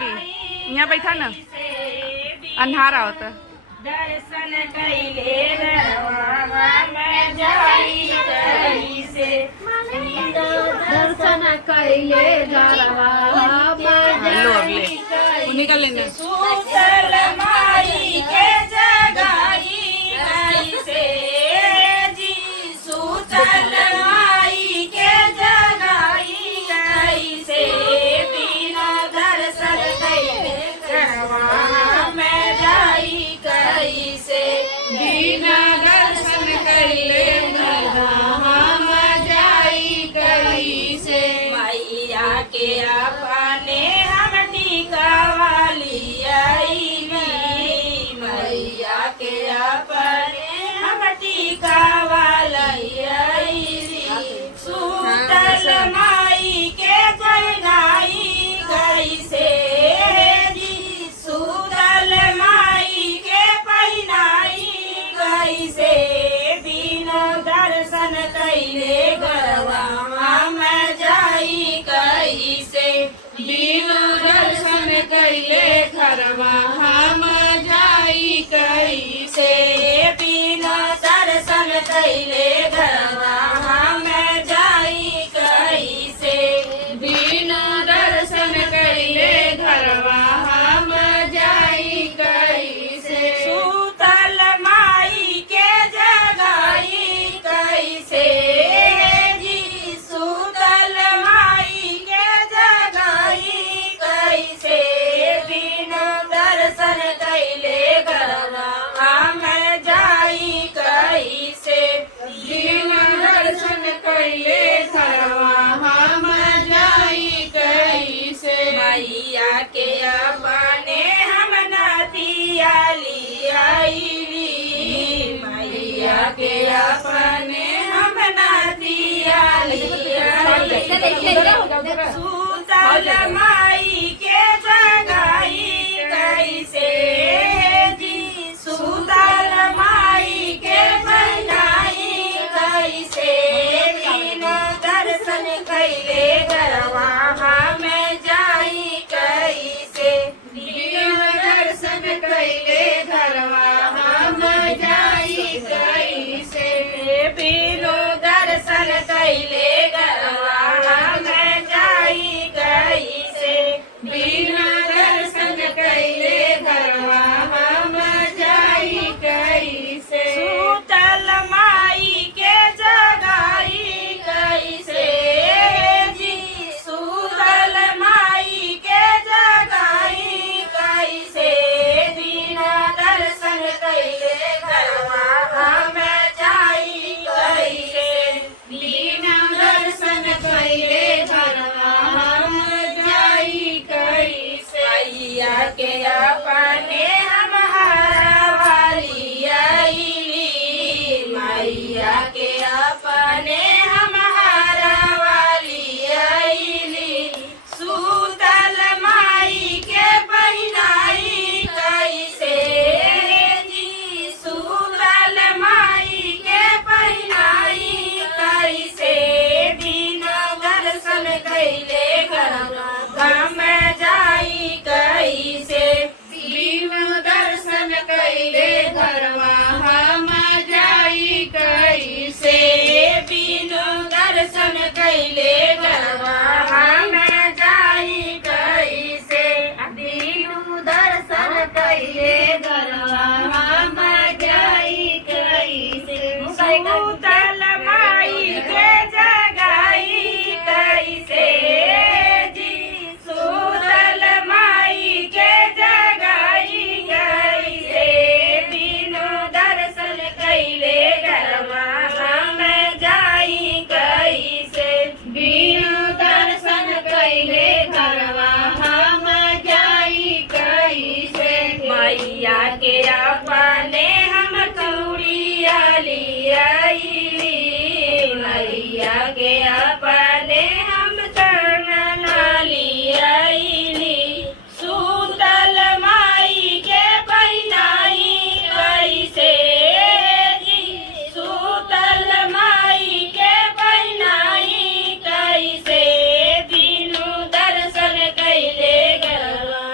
भी यहाँ बैठा ना अन्हारा होता। दर्शन कैले मैं जाई कैसे दर्शन कैले लो अगले उन्हीं का लेंगे। सूतल माई के जगाई कैसे जी सूतल माई के जगाई कैसे बिना दर्शन कैले मैं जाई कैसे बिना दर्शन कैले हम जाई कैसे। मैया के अपने हम टीका वाली आईली मैया के अपने हम टीका वाली आईली सूतल माई के जगाई कैसे जी सूतल माई के पहिनाई कैसे बिना दर्शन कैले गरवा मैं जाई कैसे बिना दर्शन कैले घरवा हम जाई कैसे। बिना दर्शन कैले गरवा मैं जाई कैसे बिना दर्शन कैले घरवा हम जाई कैसे। सूतल माई के जगाई कैसे जी सूतल माई के जगाई कैसे बिना दर्शन कैले गरवा मैं जाई कैसे बिना दर्शन कैले घरवा हम जाई कैसे। मैया के अपने हम नदियाली आईली मैया के अपने हम नदियाली सूतल माई के जगाई कैसे जी सूतल माई के बनाई कैसे बिना दर्शन कैले गरवा मैं जाई कैसे बिना दर्शन कैले घरवा हम जाई कैसे। बिनु दर्शन कैले गरवा मैं जाई कैसे बिना दर्शन कैले घरवा हम जाई कैसे। सूतल माई के जगाई कैसे जी सूतल माई के जगाई कैसे बिना दर्शन कैले गरवा मैं जाई कैसे बिना दर्शन कैले घरवा हम जाई कैसे। मैया के अपने हम हारा वाली आईली मैया के अपने हम हारा वाली आईली सूतल माई के पहिनाई कैसे जी सूतल माई के पहिनाई कैसे बिना दर्शन कैले गरवा मैं जाई कैसे बिना दर्शन कैले घरवा हम जाई कैसे। बिनु दर्शन कैले गरवा मैं जाई कैसे बिनु दर्शन कैले गरवा हम जाई कैसे सूतल माई के जगाई कैसे जी सूतल माई के जगाई कैसे बिनु दर्शन कैले गरवा मैं जाई कैसे बिना दर्शन कैले घरवा हम जाई कैसे। मैया के अपने हम चूड़िया लियाईली मैया के अपने हम चरणा लियाईली सूतल माई के पहिनाई कैसे जी सूतल माई के पहिनाई कैसे बिनु दर्शन कैले गरवा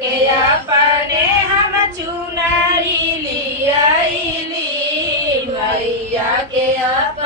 के अपने हम चुनरी लियाइली मैया के अपने